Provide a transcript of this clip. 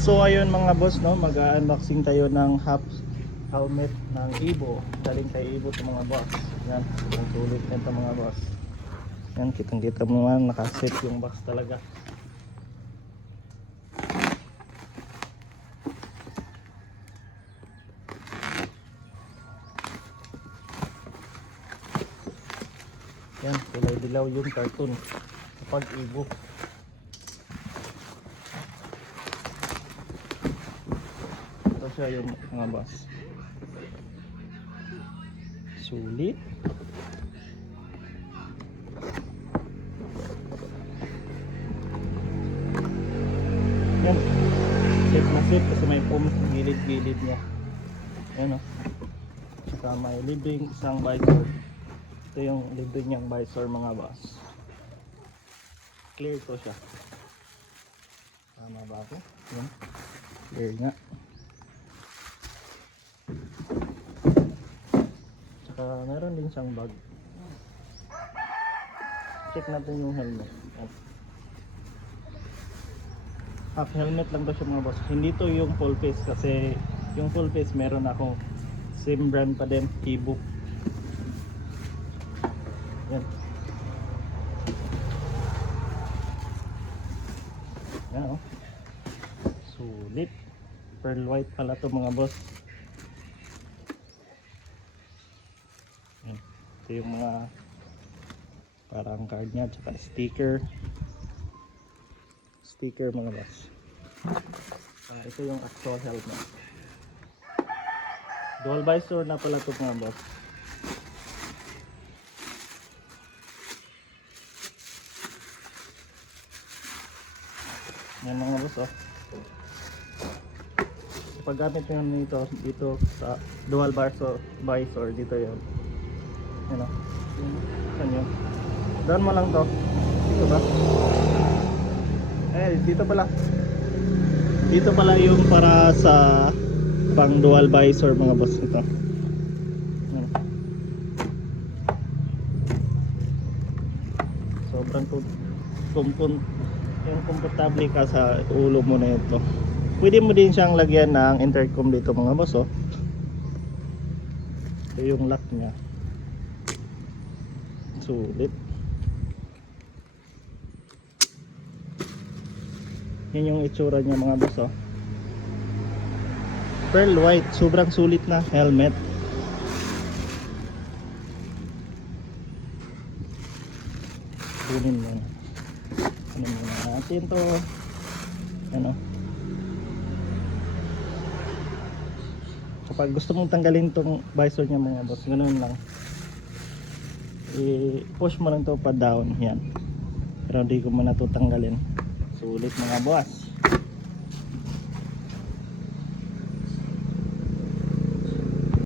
So ayun mga boss, no, mag-unboxing tayo ng half helmet ng Evo. Galing kay Evo to mga boss. Yan, ang sulit nito mga boss. Yan, kitang-kita mo man, nakaset yung box talaga. Yan, kulay dilaw yung cartoon kapag Evo. Ito siya yung mga boss. Sulit. Yan, set na set kasi may foam sa gilid-gilid niya. Yan o. Saka may libreng isang visor. Ito yung libre niyang visor mga boss. Clear to siya. Tama ba ako? Yan. Clear nga. Tsaka meron din siyang bag. Check natin yung helmet. Yan. Half helmet lang to siya mga boss. Hindi to yung full face kasi yung full face meron akong same brand pa din, Evo. Yan. Yan o. Sulit. Pearl white pala to mga boss. Yan. Ito yung mga parang card nya tsaka sticker. Sticker mga boss. Ito yung actual helmet. Dual visor na pala to mga boss. Yan mga boss oh. Paggamit nyo nito dito sa dual visor dito yun. Yan oh. Yan yun. Doon mo lang to. Dito ba? Eh dito pala. Dito pala yung para sa pang dual visor mga boss ito. Yan. Sobrang yung komportable ka sa ulo mo na ito. Pwede mo din siyang lagyan ng intercom dito mga boss oh. Ito yung lock nya. Sulit. Yan yung itsura nya mga boss oh. Pearl white, sobrang sulit na helmet. Kunin mo. Kunin mo natin to. Ano? Kapag gusto mong tanggalin tong visor niya mga boss, ganoon lang. I-push mo lang to pa down, yan. Pero hindi ko muna to tanggalin. Sulit mga boss.